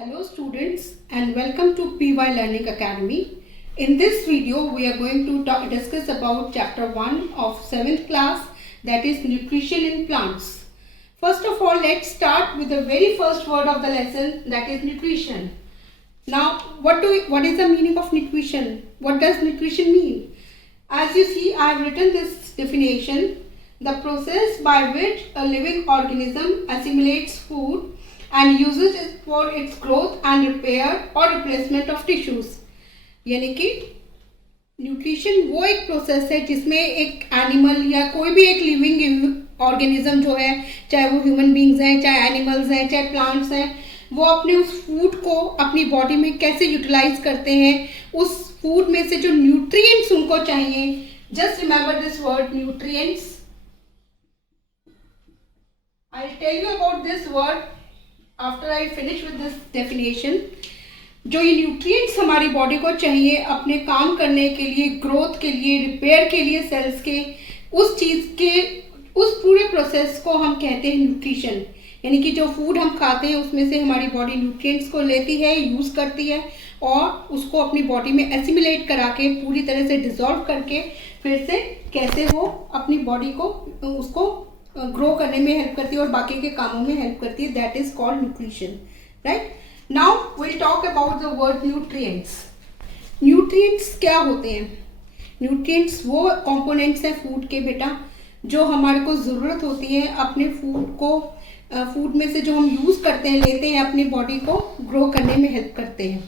Hello students and welcome to PY Learning Academy. In this video we are going to discuss about chapter 1 of 7th class, that is nutrition in plants. First of all, let's start with the very first word of the lesson, that is nutrition. Now what is the meaning of nutrition? What does nutrition mean? As you see, I have written this definition: the process by which a living organism assimilates food and uses it for its growth and repair or replacement of tissues. यानी कि nutrition वो एक process है जिसमें एक animal या कोई भी एक लिविंग ऑर्गेनिज्म जो है, चाहे वो ह्यूमन बींग्स हैं, चाहे एनिमल्स हैं, चाहे प्लांट्स हैं, वो अपने उस फूड को अपनी बॉडी में कैसे यूटिलाइज करते हैं, उस फूड में से जो न्यूट्रिएंट्स उनको चाहिए. Just remember this word nutrients. I will tell you about this word after I finish with this definition. जो ये न्यूट्रिएंट्स हमारी बॉडी को चाहिए अपने काम करने के लिए, ग्रोथ के लिए, रिपेयर के लिए सेल्स के, उस चीज़ के उस पूरे प्रोसेस को हम कहते हैं न्यूट्रिशन. यानी कि जो फूड हम खाते हैं उसमें से हमारी बॉडी न्यूट्रिएंट्स को लेती है, यूज़ करती है और उसको अपनी बॉडी में एसिमिलेट करा के पूरी तरह से डिसॉल्व करके फिर से कैसे वो अपनी बॉडी को उसको ग्रो करने में हेल्प करती है और बाकी के कामों में हेल्प करती है. That is called nutrition, right. Now will talk about the word nutrients. Nutrients क्या होते हैं? न्यूट्रिएंट्स वो कंपोनेंट्स हैं फूड के बेटा जो हमारे को ज़रूरत होती है अपने फूड को, फूड में से जो हम यूज़ करते हैं, लेते हैं, अपनी बॉडी को ग्रो करने में हेल्प करते हैं.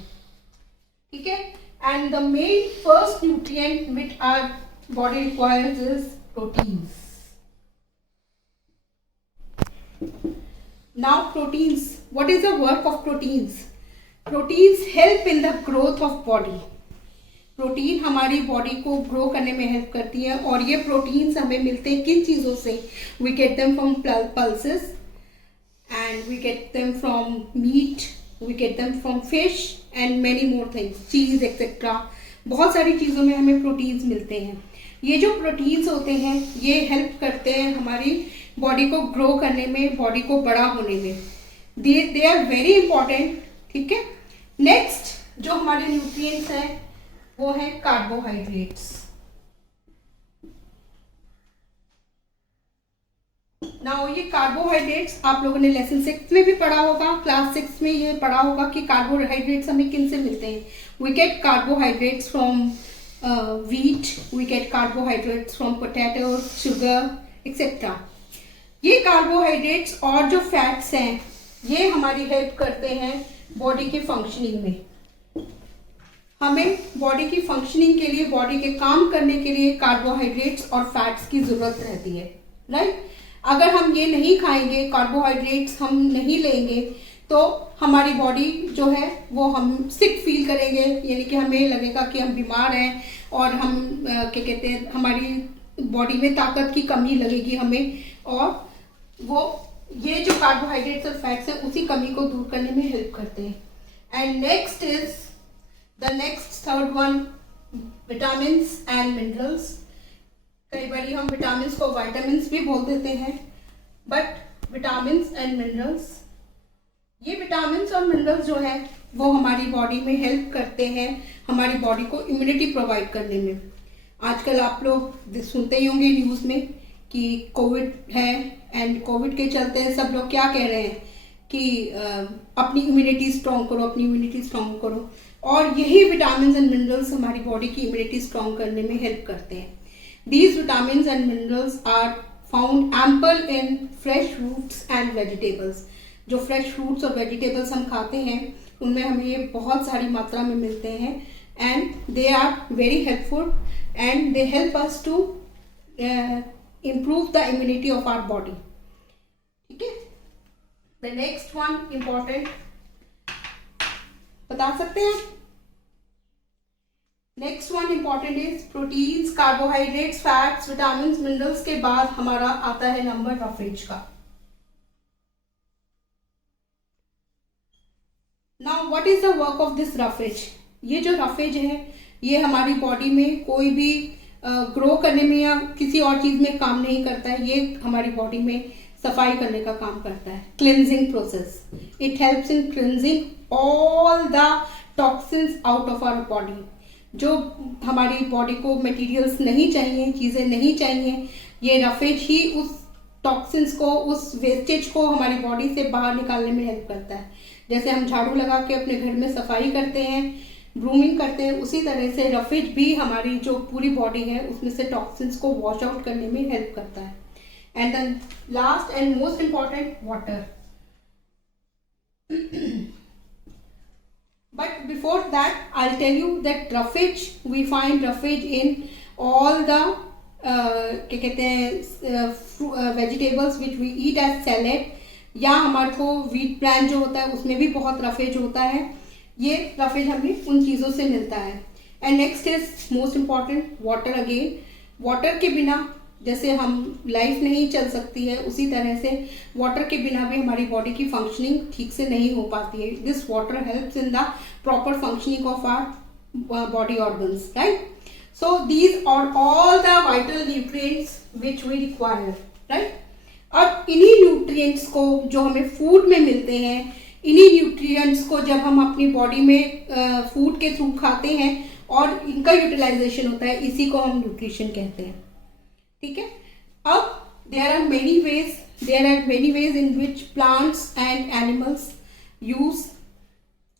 ठीक है. And the main first nutrient which our body requires is proteins. Now proteins. What is the work of proteins? Proteins help in the growth of body. Protein हमारी बॉडी को grow करने में हेल्प करती है और ये प्रोटीन्स हमें मिलते हैं किन चीज़ों से? We get them from pulses and we get them from meat, we get them from fish and many more things, cheese etc. बहुत सारी चीज़ों में हमें प्रोटीन्स मिलते हैं. ये जो प्रोटीन्स होते हैं ये हेल्प करते हैं हमारी बॉडी को ग्रो करने में, बॉडी को बड़ा होने में. They are very important. ठीक है. नेक्स्ट जो हमारे न्यूट्रिएंट्स हैं वो है कार्बोहाइड्रेट्स. नाउ ये कार्बोहाइड्रेट्स आप लोगों ने लेसन 6 में भी पढ़ा होगा, क्लास 6 में ये पढ़ा होगा कि कार्बोहाइड्रेट्स हमें किन से मिलते हैं. We get carbohydrates from wheat, we get carbohydrates from potatoes, sugar etc. ये कार्बोहाइड्रेट्स और जो फैट्स हैं ये हमारी हेल्प करते हैं बॉडी के फंक्शनिंग में. हमें बॉडी की फंक्शनिंग के लिए, बॉडी के काम करने के लिए कार्बोहाइड्रेट्स और फैट्स की ज़रूरत रहती है, राइट. अगर हम ये नहीं खाएंगे, कार्बोहाइड्रेट्स हम नहीं लेंगे तो हमारी बॉडी जो है वो हम सिक फील करेंगे. यानी कि हमें लगेगा कि हम बीमार हैं और हम क्या कहते हैं, हमारी बॉडी में ताकत की कमी लगेगी हमें, और वो ये जो कार्बोहाइड्रेट्स और फैट्स हैं उसी कमी को दूर करने में हेल्प करते हैं. And next is the next third one, vitamins and minerals. कई बार हम विटामिन्स को वाइटामिन्स भी बोल देते हैं, बट विटामिन्स एंड मिनरल्स, ये विटामिन्स और मिनरल्स जो है वो हमारी बॉडी में हेल्प करते हैं हमारी बॉडी को इम्यूनिटी प्रोवाइड करने में. आजकल आप लोग सुनते ही होंगे न्यूज़ में कि कोविड है एंड कोविड के चलते सब लोग क्या कह रहे हैं कि अपनी इम्यूनिटी स्ट्रॉन्ग करो, अपनी इम्यूनिटी स्ट्रॉन्ग करो. और यही विटामिन्स एंड मिनरल्स हमारी बॉडी की इम्यूनिटी स्ट्रॉन्ग करने में हेल्प करते हैं. These vitamins and minerals are found ample in fresh fruits and vegetables. जो फ्रेश फ्रूट्स और वेजिटेबल्स हम खाते हैं उनमें हमें ये बहुत सारी मात्रा में मिलते हैं and they are very helpful and they help us to improve the immunity of our body. ठीक है. The next one important, बता सकते हैं? Next one important is proteins, carbohydrates, fats, vitamins, minerals के बाद हमारा आता है नंबर रफेज का. Now what is the work of this roughage? ये जो रफेज है ये हमारी बॉडी में कोई भी ग्रो करने में या किसी और चीज़ में काम नहीं करता है. ये हमारी बॉडी में सफाई करने का काम करता है. Cleansing process, it helps in cleansing all the toxins out of our body. जो हमारी बॉडी को मटेरियल्स नहीं चाहिए, चीज़ें नहीं चाहिए, ये रफेज ही उस टॉक्सिन्स को, उस वेस्टेज को हमारी बॉडी से बाहर निकालने में हेल्प करता है। जैसे हम झाड़ू लगा के अपने घर में सफाई करते हैं, ग्रूमिंग करते हैं, उसी तरह से रफेज भी हमारी जो पूरी बॉडी है उसमें से टॉक्सिन्स को वॉश आउट करने में हेल्प करता है। And then last and most important, water. But before that, I'll tell you that roughage, we find roughage in all the क्या कहते हैं vegetables which we eat as salad, या हमारे को व्हीट ब्रांड जो होता है उसमें भी बहुत रफेज होता है। ये रफेज हमें उन चीज़ों से मिलता है। And next is most important, water again. Water के बिना जैसे हम लाइफ नहीं चल सकती है, उसी तरह से वाटर के बिना भी हमारी बॉडी की फंक्शनिंग ठीक से नहीं हो पाती है। This water helps in the proper functioning of our body organs, right? So these are all the vital nutrients which we require, right? अब इन्हीं न्यूट्रिएंट्स को जो हमें फूड में मिलते हैं, इन्हीं न्यूट्रिएंट्स को जब हम अपनी बॉडी में फूड के थ्रू खाते हैं और इनका यूटिलाइजेशन होता है, इसी को हम न्यूट्रिशन कहते हैं। ठीक है? अब there are many ways in which plants and animals use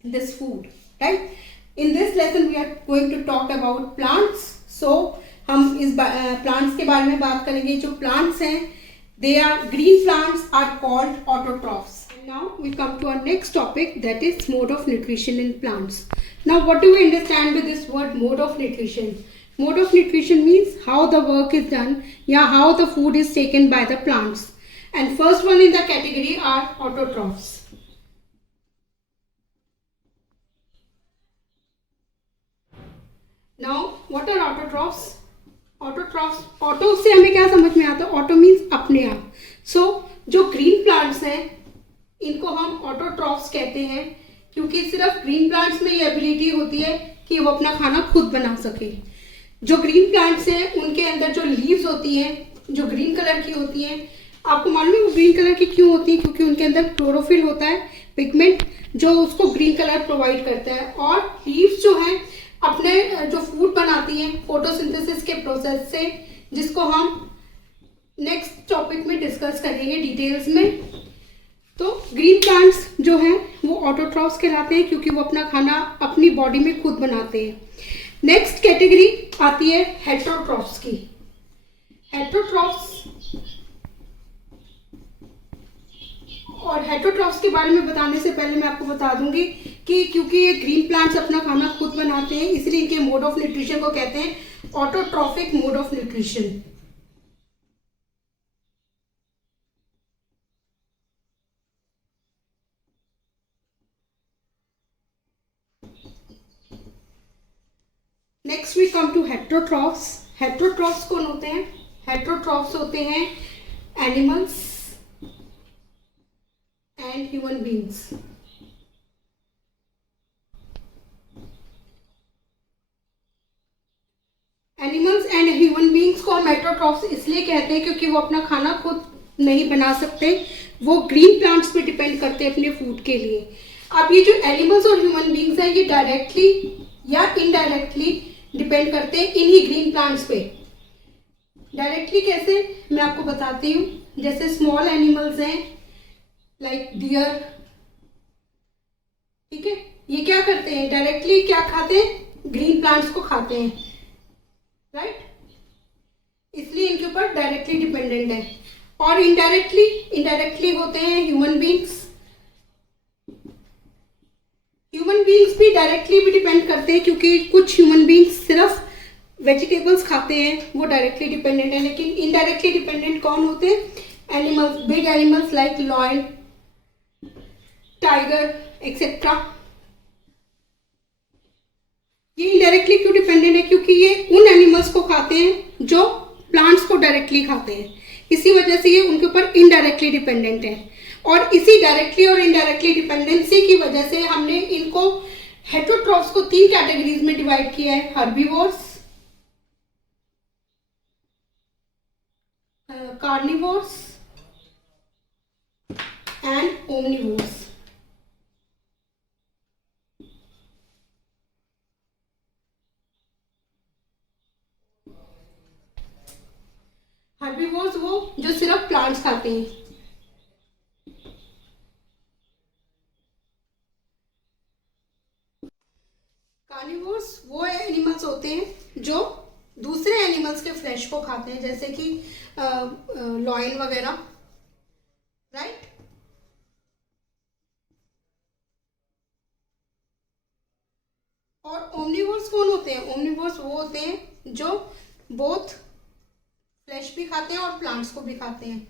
this food, right? In this lesson we are going to talk about plants. So हम इस प्लांट्स के बारे में बात करेंगे। जो प्लांट्स हैं, they are green plants are called autotrophs. Now we come to our next topic, that is mode of nutrition in plants. Now what do we understand with this word mode of nutrition? Mode of nutrition means how the work is done, yeah, how the food is taken by the plants. And first one in the category are autotrophs. Now what are autotrophs? Autotrophs, auto से हमें क्या समझ में आता है? Auto means अपने आप। सो जो ग्रीन प्लांट्स हैं इनको हम ऑटोट्रॉफ्स कहते हैं, क्योंकि सिर्फ ग्रीन प्लांट्स में ये एबिलिटी होती है कि वो अपना खाना खुद बना सके। जो ग्रीन प्लांट्स हैं उनके अंदर जो लीव्स होती हैं, जो ग्रीन कलर की होती हैं, आपको मालूम है वो ग्रीन कलर की क्यों होती है? क्योंकि उनके अंदर क्लोरोफिल होता है, पिगमेंट, जो उसको ग्रीन कलर प्रोवाइड करता है। और लीव्स जो हैं अपने जो फूड बनाती हैं फोटोसिंथेसिस के प्रोसेस से, जिसको हम नेक्स्ट टॉपिक में डिस्कस करेंगे डिटेल्स में। तो ग्रीन प्लांट्स जो हैं वो ऑटोट्रॉफ्स कहलाते हैं, क्योंकि वो अपना खाना अपनी बॉडी में खुद बनाते हैं। नेक्स्ट कैटेगरी आती है हेटेरोट्रॉफ्स की। हेटेरोट्रॉफ्स, और हेटेरोट्रॉफ्स के बारे में बताने से पहले मैं आपको बता दूंगी कि क्योंकि ये ग्रीन प्लांट्स अपना खाना खुद बनाते हैं, इसलिए इनके मोड ऑफ न्यूट्रिशन को कहते हैं autotrophic mode of nutrition. Next we come to heterotrophs. Heterotrophs कौन होते हैं? हेटेरोट्रॉफ्स होते हैं animals and human beings. Animals and human beings को हम हेटेरोट्रॉफ्स इसलिए कहते हैं क्योंकि वो अपना खाना खुद नहीं बना सकते, वो ग्रीन प्लांट्स पे डिपेंड करते हैं अपने फूड के लिए। अब ये जो एनिमल्स और ह्यूमन बींग्स हैं, ये डायरेक्टली या इनडायरेक्टली डिपेंड करते हैं इन्हीं ग्रीन प्लांट्स पे। डायरेक्टली कैसे, मैं आपको बताती हूँ। जैसे स्मॉल एनिमल्स हैं लाइक डियर, ठीक है, ये क्या करते हैं? डायरेक्टली क्या खाते हैं? ग्रीन प्लांट्स को खाते हैं, राइट? इसलिए इनके ऊपर डायरेक्टली डिपेंडेंट है। और इनडायरेक्टली होते हैं ह्यूमन बींग्स। ह्यूमन बींग्स भी डायरेक्टली भी डिपेंड करते हैं, क्योंकि कुछ ह्यूमन बींग्स सिर्फ वेजिटेबल्स खाते हैं, वो डायरेक्टली डिपेंडेंट है। लेकिन इनडायरेक्टली डिपेंडेंट कौन होते हैं? Animals, big animals like lion, tiger etcetera. ये इनडायरेक्टली क्यों डिपेंडेंट है? क्योंकि ये उन एनिमल्स को खाते हैं जो प्लांट्स को डायरेक्टली खाते हैं, इसी वजह से ये उनके ऊपर इनडायरेक्टली डिपेंडेंट है। और इसी डायरेक्टली और इनडायरेक्टली डिपेंडेंसी की वजह से हमने इनको हेटेरोट्रॉफ्स को 3 कैटेगरीज में डिवाइड किया है: herbivores, carnivores and omnivores. Herbivores वो जो सिर्फ प्लांट्स खाते हैं। कार्निवोर्स वो एनिमल्स होते हैं जो दूसरे एनिमल्स के फ्लैश को खाते हैं, जैसे कि लॉयन वगैरह, राइट। और ओमनिवोर्स कौन होते हैं? ओमनिवोर्स वो होते हैं जो बोथ फ्लैश भी खाते हैं और प्लांट्स को भी खाते हैं।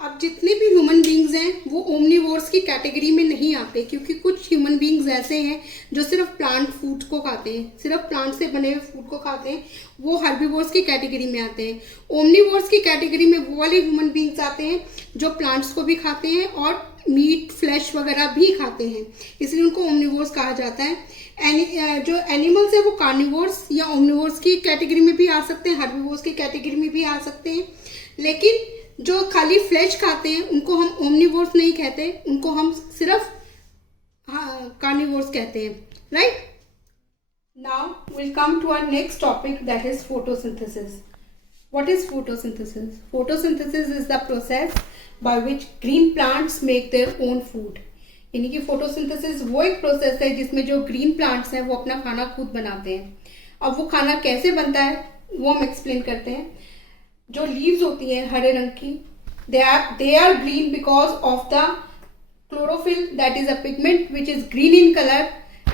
अब जितने भी ह्यूमन बींग्स हैं वो ओमनिवोर्स की कैटेगरी में नहीं आते, क्योंकि कुछ ह्यूमन बींग्स ऐसे हैं जो सिर्फ प्लांट फूड को खाते हैं, सिर्फ प्लांट से बने हुए फूड को खाते हैं, वो हर्बीवोर्स की कैटेगरी में आते हैं। ओमनिवोर्स की कैटेगरी में वो वाले ह्यूमन बींग्स आते हैं जो प्लांट्स को भी खाते हैं और मीट फ्लैश वगैरह भी खाते हैं, इसलिए उनको ओमनिवोर्स कहा जाता है। जो एनिमल्स है वो कार्निवोर्स या ओमनिवोर्स की कैटेगरी में भी आ सकते हैं, हर्बीवोर्स की कैटेगरी में भी आ सकते हैं, लेकिन जो खाली फ्लैश खाते हैं उनको हम ओमनिवोर्स नहीं कहते, उनको हम सिर्फ कार्निवोर्स कहते हैं, right. Now will come to our next topic, that is photosynthesis. What is photosynthesis? Photosynthesis is the process by which green plants make their own food. यानी कि फोटोसिंथेसिस वो एक प्रोसेस है जिसमें जो ग्रीन प्लांट्स हैं वो अपना खाना खुद बनाते हैं। अब वो खाना कैसे बनता है वो हम एक्सप्लेन करते हैं। जो लीव्स होती हैं हरे रंग की, they are green because of the chlorophyll, that is a pigment which is green in color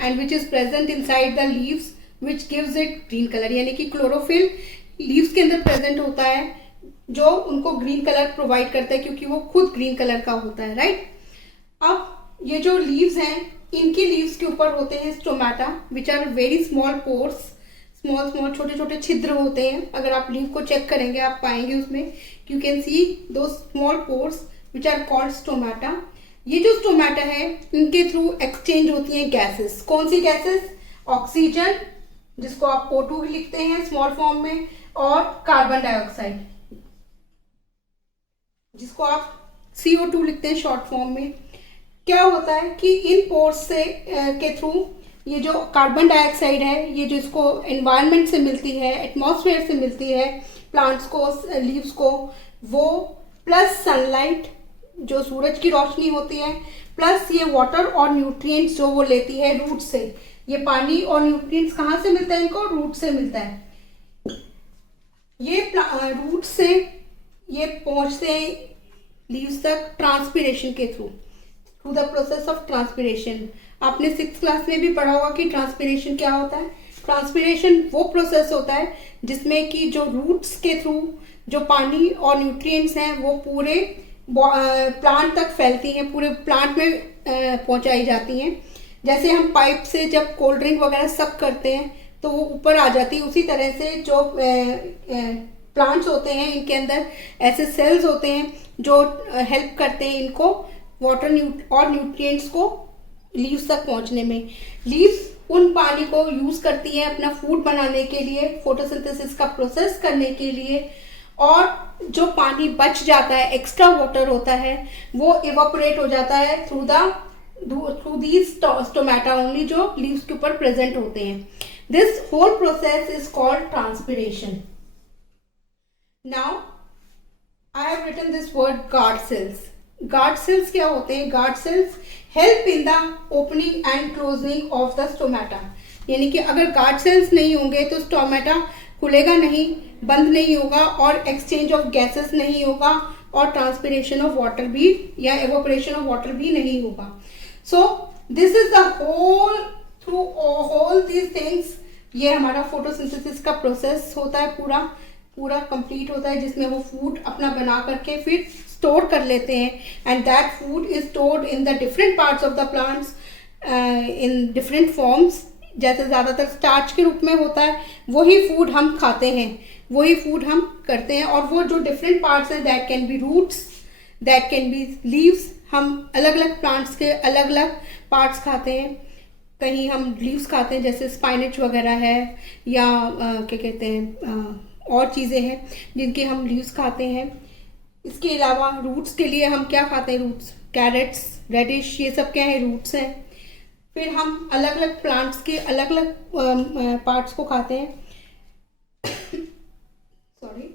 and which is present inside the leaves which gives it green color। यानी कि क्लोरोफिल लीव्स के अंदर present होता है जो उनको green colour provide करता है, क्योंकि वो खुद ग्रीन कलर का होता है, राइट। अब ये जो लीव्स हैं इनकी लीव्स के ऊपर होते हैं stomata which are very small pores, small छोटे छोटे छिद्र होते हैं। अगर आप लीव को चेक करेंगे आप पाएंगे उसमें यू कैन सी दो small pores which are called stomata. ये जो स्टोमेटा है इनके थ्रू एक्सचेंज होती हैं गैसेस। कौन सी गैसेस? ऑक्सीजन, जिसको आप O2 लिखते हैं स्मॉल फॉर्म में, और कार्बन डाइऑक्साइड, जिसको आप CO2 लिखते हैं शॉर्ट फॉर्म में। क्या होता है कि इन पोर्स से के थ्रू ये जो कार्बन डाइऑक्साइड है, ये जो इसको एनवायरनमेंट से मिलती है, एटमॉस्फेयर से मिलती है, प्लांट्स को, लीव्स को, वो प्लस सनलाइट जो सूरज की रोशनी होती है, प्लस ये वाटर और न्यूट्रिएंट्स जो वो लेती है रूट से। ये पानी और न्यूट्रिएंट्स कहाँ से मिलता है इनको? रूट से मिलता है। ये रूट से ये पहुंचते हैं लीव्स तक ट्रांसपिरेशन के through the process of transpiration. आपने 6th क्लास में भी पढ़ा होगा कि ट्रांसपिरेशन क्या होता है। ट्रांसपिरेशन वो प्रोसेस होता है जिसमें कि जो रूट्स के थ्रू जो पानी और न्यूट्रिएंट्स हैं वो पूरे प्लांट तक फैलती हैं, पूरे प्लांट में पहुंचाई जाती हैं। जैसे हम पाइप से जब कोल्ड ड्रिंक वगैरह सक करते हैं तो वो ऊपर आ जाती है, उसी तरह से जो प्लांट्स होते हैं इनके अंदर ऐसे सेल्स होते हैं जो हेल्प करते हैं इनको वाटर और न्यूट्रिएंट्स को लीव्स तक पहुंचने में। लीव्स उन पानी को यूज करती हैं अपना फूड बनाने के लिए, फोटोसिंथेसिस का प्रोसेस करने के लिए, और जो पानी बच जाता है, एक्स्ट्रा वाटर होता है, वो इवापोरेट हो जाता है थ्रू दीज स्टोमेटा ओनली, जो लीव्स के ऊपर प्रेजेंट होते हैं। This whole process is called transpiration. Now, I have written this word guard cells. Guard cells क्या होते हैं? Guard cells help in the opening and closing of the stomata. यानी कि अगर guard cells नहीं होंगे तो stomata खुलेगा नहीं, बंद नहीं होगा, और exchange of gases नहीं होगा, और transpiration of water भी या evaporation of water भी नहीं होगा। So this is the whole through all these things ये हमारा फोटोसिंथेसिस का प्रोसेस होता है, पूरा कंप्लीट होता है, जिसमें वो फूड अपना बना करके फिर स्टोर कर लेते हैं, and that food is stored in the different parts of the plants in different forms. जैसे ज़्यादातर स्टार्च के रूप में होता है, वही फूड हम खाते हैं, वही फूड हम करते हैं, और वो जो डिफरेंट पार्ट्स हैं that can be roots, that can be leaves. हम अलग अलग प्लांट्स के अलग अलग पार्ट्स खाते हैं। कहीं हम लीव्स खाते हैं जैसे स्पाइनेच वगैरह है, या क्या कहते हैं और चीज़ें हैं जिनके हम लीव्स खाते हैं। इसके अलावा रूट्स के लिए हम क्या खाते हैं? कैरेट्स, रेडिश, ये सब क्या है, रूट्स हैं। फिर हम अलग अलग प्लांट्स के अलग अलग पार्ट्स को खाते हैं। सॉरी।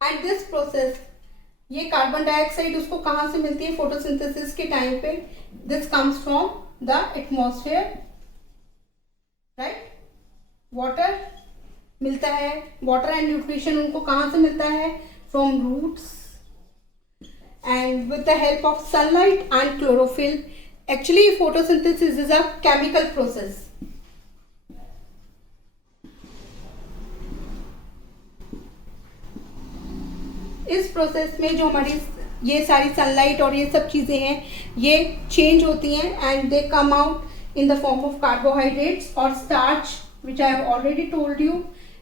एंड दिस प्रोसेस, ये कार्बन डाइऑक्साइड उसको कहाँ से मिलती है फोटोसिंथेसिस के टाइम पे? This comes from the atmosphere, right. Water मिलता है, वाटर एंड न्यूट्रिशन उनको कहाँ से मिलता है? From roots and with the help of sunlight and chlorophyll. Actually photosynthesis is a chemical process. इस प्रोसेस में जो हमारी ये सारी सनलाइट और ये सब चीज़ें हैं, ये चेंज होती हैं and they come out in the form of carbohydrates or starch, which I have already told you,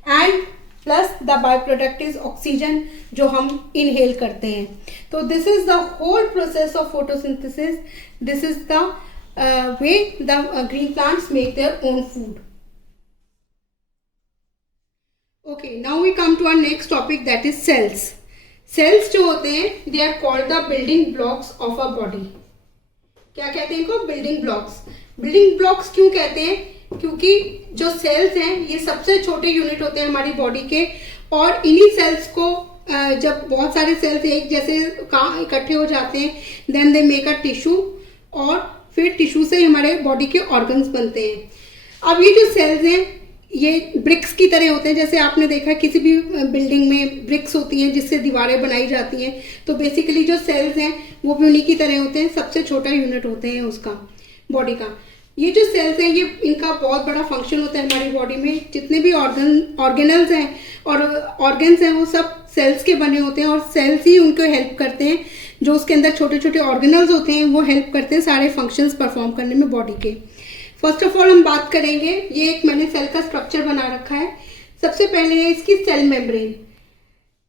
and plus the byproduct is oxygen, जो हम इनहेल करते हैं। तो this is the whole process of photosynthesis. This is the way the green plants make their own food. Okay, now we come to our next topic, that is cells. Cells जो होते हैं, they are called the building blocks of a body. क्या कहते हैं इनको? Building blocks. Building blocks क्यों कहते हैं? क्योंकि जो सेल्स हैं ये सबसे छोटे यूनिट होते हैं हमारी बॉडी के, और इन्हीं सेल्स को जब बहुत सारे सेल्स एक जैसे इकट्ठे हो जाते हैं, then they make a tissue, और फिर टिश्यू से हमारे बॉडी के ऑर्गन्स बनते हैं। अब ये जो सेल्स हैं ये ब्रिक्स की तरह होते हैं। जैसे आपने देखा किसी भी बिल्डिंग में ब्रिक्स होती हैं जिससे दीवारें बनाई जाती हैं, तो बेसिकली जो सेल्स हैं वो भी उन्हीं की तरह होते हैं, सबसे छोटा यूनिट होते हैं उसका, बॉडी का। ये जो सेल्स हैं ये इनका बहुत बड़ा फंक्शन होता है हमारी बॉडी में। जितने भी ऑर्गेनल्स हैं और ऑर्गन्स हैं वो सब सेल्स के बने होते हैं, और सेल्स ही उनको हेल्प करते हैं। जो उसके अंदर छोटे छोटे ऑर्गेनल्स होते हैं वो हेल्प करते हैं सारे फंक्शंस परफॉर्म करने में बॉडी के। फर्स्ट ऑफ ऑल हम बात करेंगे, ये एक मैंने सेल का स्ट्रक्चर बना रखा है। सबसे पहले है इसकी सेल मेम्ब्रेन।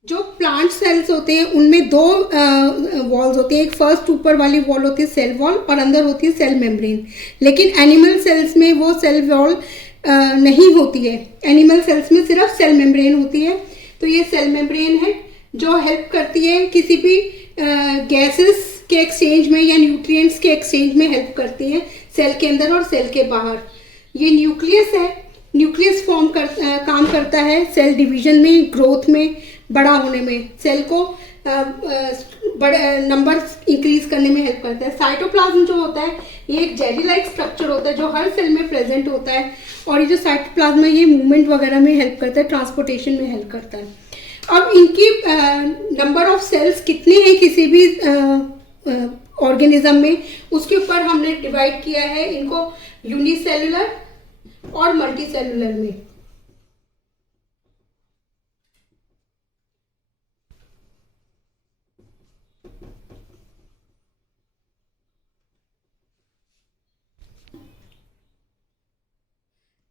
जो प्लांट सेल्स होते हैं उनमें दो वॉल्स होती हैं। एक फर्स्ट ऊपर वाली वॉल होती है सेल वॉल, और अंदर होती है सेल मेम्ब्रेन। लेकिन एनिमल सेल्स में वो सेल वॉल नहीं होती है। एनिमल सेल्स में सिर्फ सेल मेम्ब्रेन होती है। तो ये सेल मेम्ब्रेन है जो हेल्प करती है किसी भी गैसेस के एक्सचेंज में या न्यूट्रिएंट्स के एक्सचेंज में हेल्प करती है सेल के अंदर और सेल के बाहर। ये न्यूक्लियस है, न्यूक्लियस काम करता है सेल डिवीजन में, ग्रोथ में, बड़ा होने में, सेल को बड़े नंबर इंक्रीज करने में हेल्प करता है। साइटोप्लाज्म जो होता है ये एक जेली लाइक स्ट्रक्चर होता है जो हर सेल में प्रेजेंट होता है, और ये जो साइटोप्लाज्म है ये मूवमेंट वगैरह में हेल्प करता है, ट्रांसपोर्टेशन में हेल्प करता है। अब इनकी नंबर ऑफ सेल्स कितने हैं किसी भी ऑर्गेनिज्म में, उसके ऊपर हमने डिवाइड किया है इनको यूनिसेलुलर और मल्टीसेलुलर में।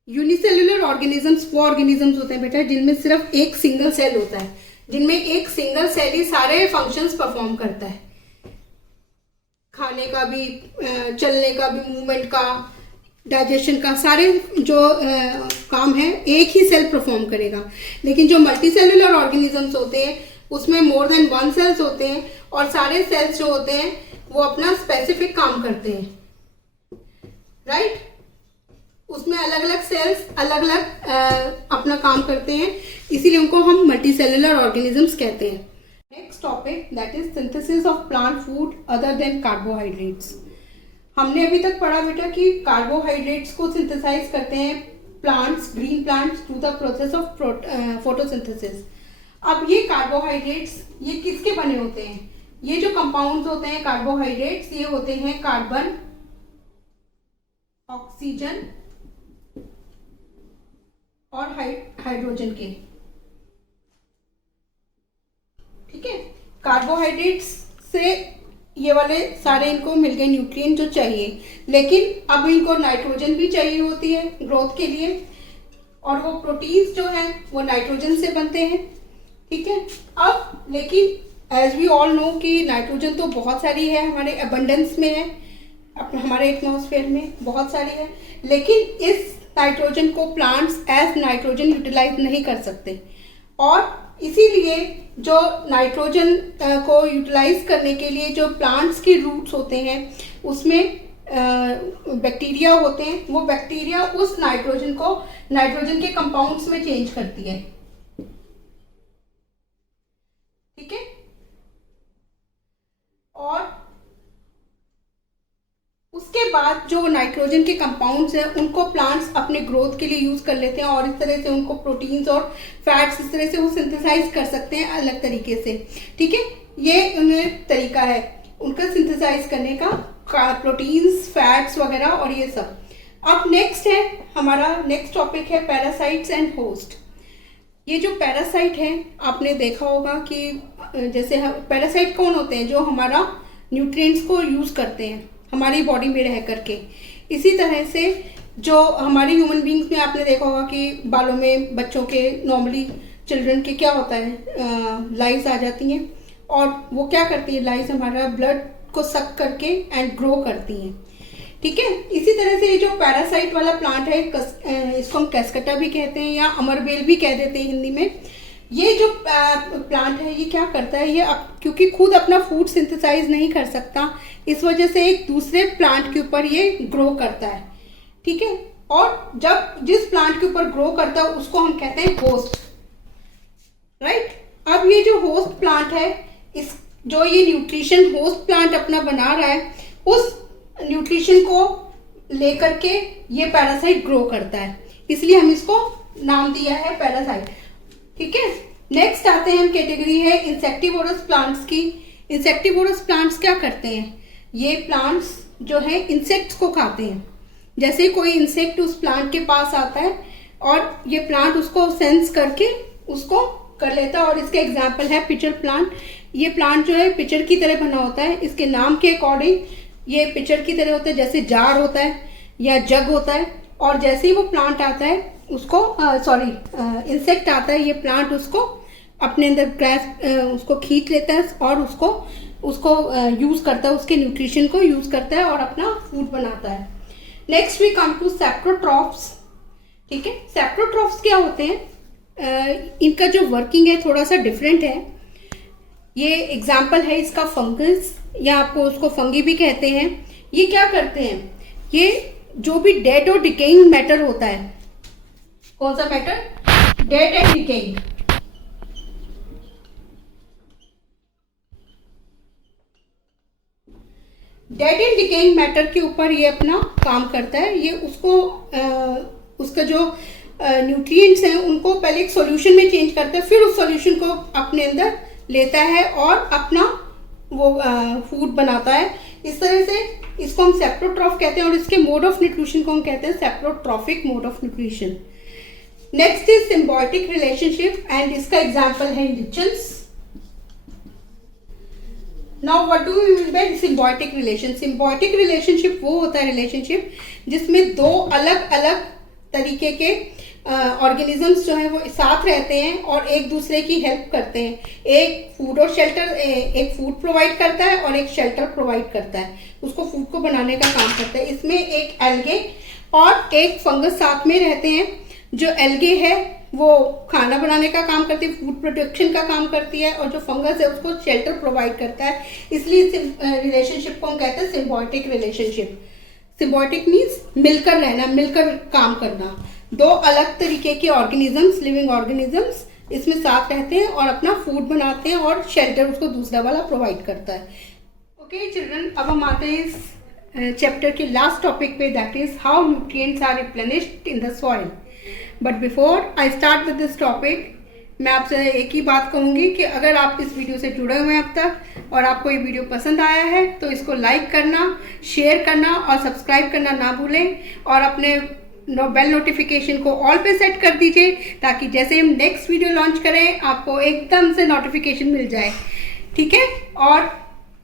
यूनिसेलुलर ऑर्गेनिजम्स वो ऑर्गेनिजम्स होते हैं बेटा जिनमें सिर्फ एक सिंगल सेल होता है, जिनमें एक सिंगल सेल ही सारे फंक्शंस परफॉर्म करता है, खाने का भी, चलने का भी, मूवमेंट का, डाइजेशन का, सारे जो काम है एक ही सेल परफॉर्म करेगा। लेकिन जो मल्टीसेलुलर ऑर्गेनिजम्स होते हैं उसमें मोर देन वन सेल्स होते हैं, और सारे सेल्स जो होते हैं वो अपना स्पेसिफिक काम करते हैं, राइट। उसमें अलग अलग सेल्स अलग अलग अपना काम करते हैं, इसीलिए उनको हम मल्टीसेलुलर ऑर्गेनिजम्स कहते हैं। Next topic that is synthesis of plant food other than carbohydrates. हमने अभी तक पढ़ा बेटा कि कार्बोहाइड्रेट्स को सिंथेसाइज करते हैं plants, green plants, through the process of photosynthesis. अब ये कार्बोहाइड्रेट्स ये किसके बने होते हैं? ये जो कंपाउंड्स होते हैं कार्बोहाइड्रेट्स ये होते हैं कार्बन, ऑक्सीजन और हाइड्रोजन के, ठीक है। कार्बोहाइड्रेट्स से ये वाले सारे इनको मिल गए न्यूट्रिएंट जो चाहिए, लेकिन अब इनको नाइट्रोजन भी चाहिए होती है ग्रोथ के लिए, और वो प्रोटीन्स जो हैं वो नाइट्रोजन से बनते हैं, ठीक है। अब लेकिन एज वी ऑल नो कि नाइट्रोजन तो बहुत सारी है, हमारे अबंडेंस में है, हमारे एटमॉस्फेयर में बहुत सारी है, लेकिन इस नाइट्रोजन को प्लांट्स एज नाइट्रोजन यूटिलाइज नहीं कर सकते, और इसीलिए जो नाइट्रोजन को यूटिलाइज करने के लिए जो प्लांट्स के रूट्स होते हैं उसमें बैक्टीरिया होते हैं, वो बैक्टीरिया उस नाइट्रोजन को नाइट्रोजन के कंपाउंड्स में चेंज करती है। ठीक है, और उसके बाद जो नाइट्रोजन के कंपाउंड्स हैं उनको प्लांट्स अपने ग्रोथ के लिए यूज कर लेते हैं और इस तरह से उनको प्रोटीन्स और फैट्स इस तरह से वो सिंथेसाइज कर सकते हैं अलग तरीके से। ठीक है, ये उन्हें तरीका है उनका सिंथेसाइज करने का, प्रोटीन्स, फैट्स वगैरह और ये सब। अब नेक्स्ट है हमारा नेक्स्ट टॉपिक है पैरासाइट्स एंड होस्ट। ये जो पैरासाइट है आपने देखा होगा कि जैसे पैरासाइट कौन होते हैं, जो हमारा न्यूट्रिएंट्स को यूज करते हैं हमारी बॉडी में रह करके। इसी तरह से जो हमारे ह्यूमन बींग्स में आपने देखा होगा कि बालों में बच्चों के नॉर्मली चिल्ड्रन के क्या होता है, लाइस आ जाती हैं और वो क्या करती है, लाइस हमारा ब्लड को सक करके एंड ग्रो करती हैं। ठीक है, इसी तरह से ये जो पैरासाइट वाला प्लांट है इसको हम कैस्कटा भी कहते हैं या अमरबेल भी कह देते हैं हिंदी में। ये जो प्लांट है ये क्या करता है, ये क्योंकि खुद अपना फूड सिंथेसाइज नहीं कर सकता, इस वजह से एक दूसरे प्लांट के ऊपर ये ग्रो करता है। ठीक है, और जब जिस प्लांट के ऊपर ग्रो करता है उसको हम कहते हैं होस्ट। राइट, अब ये जो होस्ट प्लांट है, इस जो ये न्यूट्रिशन होस्ट प्लांट अपना बना रहा है, उस न्यूट्रिशन को लेकर के ये पैरासाइट ग्रो करता है, इसलिए हम इसको नाम दिया है पैरासाइट। ठीक है, नेक्स्ट आते हैं हम कैटेगरी है इंसेक्टिवोरस प्लांट्स की। इंसेक्टिवोरस प्लांट्स क्या करते हैं, ये प्लांट्स जो है इंसेक्ट्स को खाते हैं। जैसे कोई इंसेक्ट उस प्लांट के पास आता है और ये प्लांट उसको सेंस करके उसको कर लेता है, और इसके एग्जाम्पल है पिचर प्लांट। ये प्लांट जो है पिचर की तरह बना होता है, इसके नाम के अकॉर्डिंग ये पिचर की तरह होता है, जैसे जार होता है या जग होता है। और जैसे ही वो प्लांट आता है उसको इंसेक्ट आता है, ये प्लांट उसको अपने अंदर ग्रास उसको खींच लेता है और उसको यूज़ करता है, उसके न्यूट्रिशन को यूज़ करता है और अपना फूड बनाता है। Next we come to saprotrophs. ठीक है, सेप्रोट्रॉफ्स क्या होते हैं, इनका जो वर्किंग है थोड़ा सा डिफरेंट है। ये एग्जाम्पल है इसका फंगस, या आपको उसको फंगी भी कहते हैं। ये क्या करते हैं, ये जो भी डेड और डिकेइंग मैटर होता है, कौन सा matter, dead and decaying, dead and decaying matter के ऊपर ये अपना काम करता है। ये उसका जो न्यूट्रिएंट्स हैं उनको पहले एक सॉल्यूशन में चेंज करता है, फिर उस सॉल्यूशन को अपने अंदर लेता है और अपना वो फूड बनाता है। इस तरह से इसको हम सेप्रोट्रॉफ कहते हैं और इसके मोड ऑफ न्यूट्रिशन को हम कहते हैं saprotrophic mode of nutrition. Next is symbiotic relationship and इसका एग्जांपल है lichens. Now what do we mean by symbiotic relation. Symbiotic relationship वो होता है रिलेशनशिप जिसमें दो अलग अलग तरीके के ऑर्गेनिजम्स जो है वो साथ रहते हैं और एक दूसरे की हेल्प करते हैं। एक फूड और शेल्टर, एक फूड प्रोवाइड करता है और एक शेल्टर प्रोवाइड करता है, उसको फूड को बनाने का काम करता है। इसमें एक एल्गे और एक फंगस साथ में रहते हैं। जो एल्गे है वो खाना बनाने का काम करती है, फूड प्रोडक्शन का काम करती है, और जो फंगस है उसको शेल्टर प्रोवाइड करता है। इसलिए रिलेशनशिप को हम कहते हैं सिम्बायोटिक रिलेशनशिप। सिम्बायोटिक मीन्स मिलकर रहना, मिलकर काम करना। दो अलग तरीके के ऑर्गेनिजम्स, लिविंग ऑर्गेनिजम्स इसमें साथ रहते हैं और अपना फूड बनाते हैं और शेल्टर उसको दूसरा वाला प्रोवाइड करता है। ओके चिल्ड्रन, अब हम आते हैं इस चैप्टर के लास्ट टॉपिक पे, that is how nutrients are replenished in the soil. But before I start with this topic, मैं आपसे एक ही बात कहूँगी कि अगर आप इस वीडियो से जुड़े हुए हैं अब तक और आपको ये वीडियो पसंद आया है तो इसको लाइक करना, शेयर करना और सब्सक्राइब करना ना भूलें, और अपने बेल नोटिफिकेशन को ऑल पे सेट कर दीजिए ताकि जैसे हम नेक्स्ट वीडियो लॉन्च करें आपको एकदम से नोटिफिकेशन मिल जाए। ठीक है, और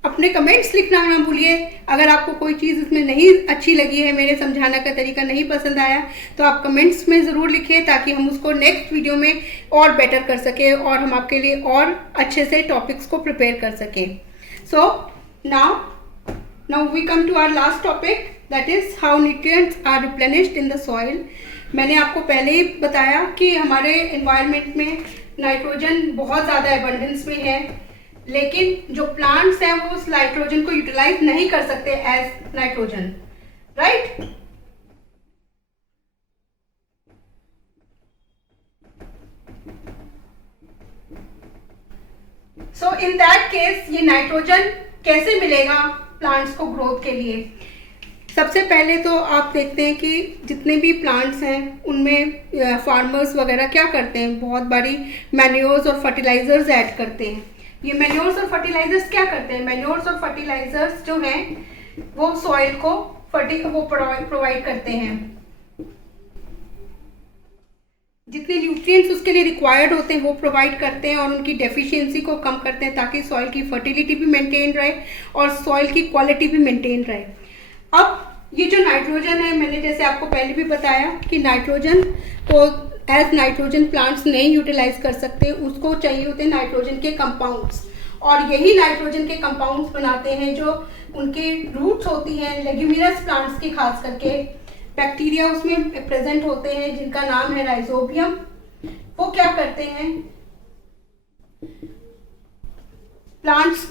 अपने कमेंट्स लिखना ना भूलिए। अगर आपको कोई चीज़ इसमें नहीं अच्छी लगी है, मेरे समझाने का तरीका नहीं पसंद आया, तो आप कमेंट्स में ज़रूर लिखिए ताकि हम उसको नेक्स्ट वीडियो में और बेटर कर सकें और हम आपके लिए और अच्छे से टॉपिक्स को प्रिपेयर कर सकें। So now we come to our last topic, that is how nutrients are replenished in the soil. मैंने आपको पहले ही बताया कि हमारे एनवायरनमेंट में नाइट्रोजन बहुत ज़्यादा एबंडेंस में है, लेकिन जो प्लांट्स हैं वो उस नाइट्रोजन को यूटिलाइज नहीं कर सकते as nitrogen, right. So in that case ये नाइट्रोजन कैसे मिलेगा प्लांट्स को ग्रोथ के लिए? सबसे पहले तो आप देखते हैं कि जितने भी प्लांट्स हैं उनमें फार्मर्स वगैरह क्या करते हैं, बहुत बारी मैन्योर्स और फर्टिलाइजर्स ऐड करते हैं। ये मैन्योर्स और फर्टिलाइजर्स क्या करते हैं? मैन्योर्स और फर्टिलाइजर्स जो हैं वो सॉइल को प्रोवाइड करते हैं, जितने न्यूट्रिएंट्स उसके लिए रिक्वायर्ड होते हैं वो प्रोवाइड करते हैं और उनकी डेफिशिएंसी को कम करते हैं, ताकि सॉइल की फर्टिलिटी भी मेंटेन रहे और सॉइल की क्वालिटी भी मेंटेन रहे। अब ये जो नाइट्रोजन है, मैंने जैसे आपको पहले भी बताया कि नाइट्रोजन को एज नाइट्रोजन प्लांट्स नहीं यूटिलाइज कर सकते, उसको चाहिए होते हैं नाइट्रोजन के कंपाउंड्स, और यही नाइट्रोजन के कंपाउंड्स बनाते हैं जो उनकी रूट्स होती हैं लेग्यूमिनस प्लांट्स की, खास करके बैक्टीरिया उसमें प्रेजेंट होते हैं जिनका नाम है राइजोबियम। वो क्या करते हैं, प्लांट्स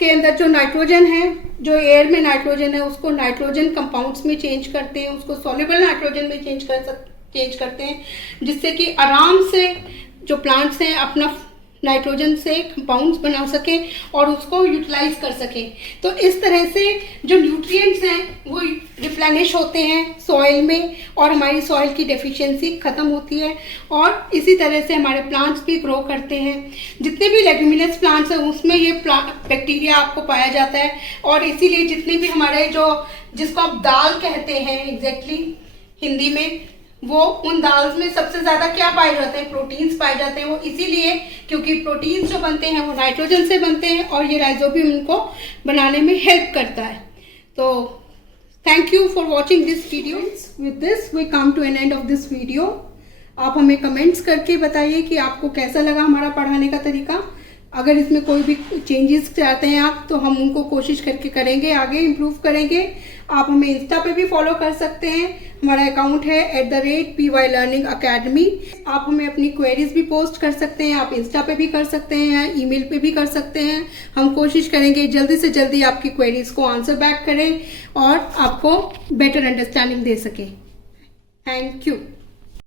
के अंदर जो नाइट्रोजन है, जो एयर में नाइट्रोजन है, उसको नाइट्रोजन कंपाउंड्स में चेंज करते हैं, उसको सॉल्युबल नाइट्रोजन में चेंज करते हैं, जिससे कि आराम से जो प्लांट्स हैं अपना नाइट्रोजन से कंपाउंड्स बना सकें और उसको यूटिलाइज कर सकें। तो इस तरह से जो न्यूट्रिएंट्स हैं वो रिप्लेनिश होते हैं सॉइल में और हमारी सॉइल की डेफिशिएंसी ख़त्म होती है, और इसी तरह से हमारे प्लांट्स भी ग्रो करते हैं। जितने भी लेग्यूमिनस प्लांट्स हैं उसमें ये बैक्टीरिया आपको पाया जाता है, और इसीलिए जितने भी हमारे जिसको आप दाल कहते हैं एग्जैक्टली हिंदी में, वो उन दाल्स में सबसे ज़्यादा क्या पाए जाते हैं? प्रोटीन्स पाए जाते हैं। वो इसीलिए क्योंकि प्रोटीन्स जो बनते हैं वो नाइट्रोजन से बनते हैं और ये राइजोबियम उनको बनाने में हेल्प करता है। तो thank you for watching this video. With this we come to an end of this video. आप हमें कमेंट्स करके बताइए कि आपको कैसा लगा हमारा पढ़ाने का तरीका। अगर इसमें कोई भी चेंजेस चाहते हैं आप, तो हम उनको कोशिश करके करेंगे, आगे इम्प्रूव करेंगे। आप हमें इंस्टा पे भी फॉलो कर सकते हैं, हमारा अकाउंट है @PY Learning Academy। आप हमें अपनी क्वेरीज भी पोस्ट कर सकते हैं, आप इंस्टा पे भी कर सकते हैं, ईमेल पे भी कर सकते हैं। हम कोशिश करेंगे जल्दी से जल्दी आपकी क्वेरीज को आंसर बैक करें और आपको बेटर अंडरस्टैंडिंग दे सकें। Thank you.